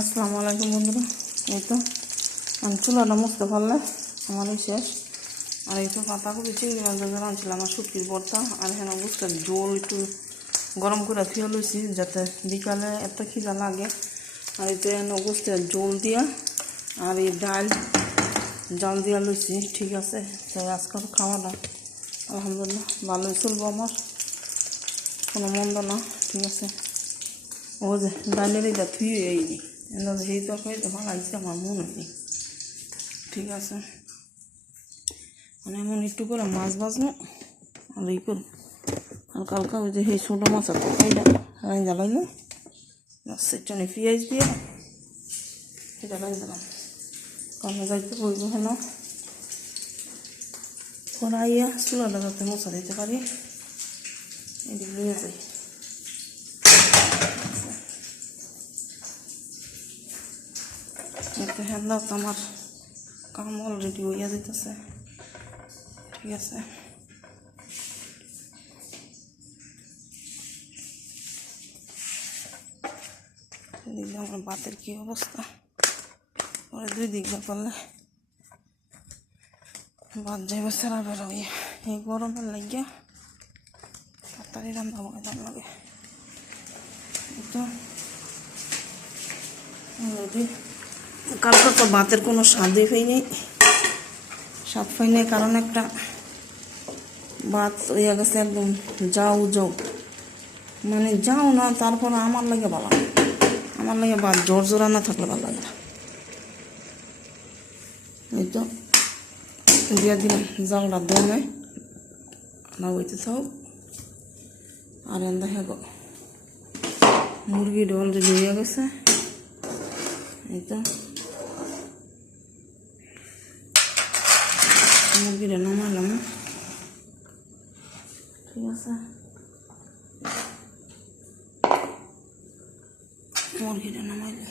আসসালামু আলাইকুম বন্ধুরা। এই তো আমি চুলাটা মুছতে পারলে আমারই শেষ। আর এই তো পাতাকপি চিংড়ি মাছ ধরে আনছিলাম আমার শুটকির ভর্তা। আর এখানে বুঝতে জল একটু গরম করে থুয়ে লইছি যাতে বিকালে এত খিদা লাগে। আর এই তো এনে বুঝতে জল দিয়া আর এই ডাল জাল দিয়া লইছি। ঠিক আছে, তাই আজকাল খাওয়াটা আলহামদুলিল্লাহ ভালোই চলবো, আমার কোনো মন্দ না। ঠিক আছে, ও যে ডালের এইটা থুয়ে এই সেই তরকারিটা ভালো লাগছে আমার মনে নেই। ঠিক আছে, মানে এমন একটু করে মাছ ভাজবো আর এই করবো। আর কালকা ওই যে সেই ছোটো মাছের তরকারিটা রান্না লাইলে মাছের জন্য পেঁয়াজ দিয়ে এটা রান্না কারণে যাইতে বলবো হেন কড়াইয়া চুলাটা যাতে মশা দিতে পারি এটি নিয়ে যাই। একটা হ্যান্ডাও তো আমার কাম অলরেডি হইয়া যেতেছে। ঠিক আছে, দেখলে আমার ভাতের কী অবস্থা। পরে দুই দিক করলে ভাত যাইব সেরা বেড়া হইয়া। এই গরমের লাগিয়া তাড়াতাড়ি রান্না বান্না লাগে। তো কালকে তো ভাতের কোনো স্বাদই পাই নাই, স্বাদ পাই নাই, কারণ একটা ভাত হইয়া গেছে একদম যাও যাও, মানে যাও না। তারপর আমার লাগে ভালো, আমার লাগে ভাত জোর জোরা না থাকলে ভালো লাগে না। এই তো দিয়া দিলাম জালটা দমে না হইতে থাক। আর এন্দা হ্যাঁ গো মুরগি অলরেডি হইয়া গেছে। এই তো মুরগিটা নামালাম। ঠিক আছে, মুরগিটা নামাইলাম।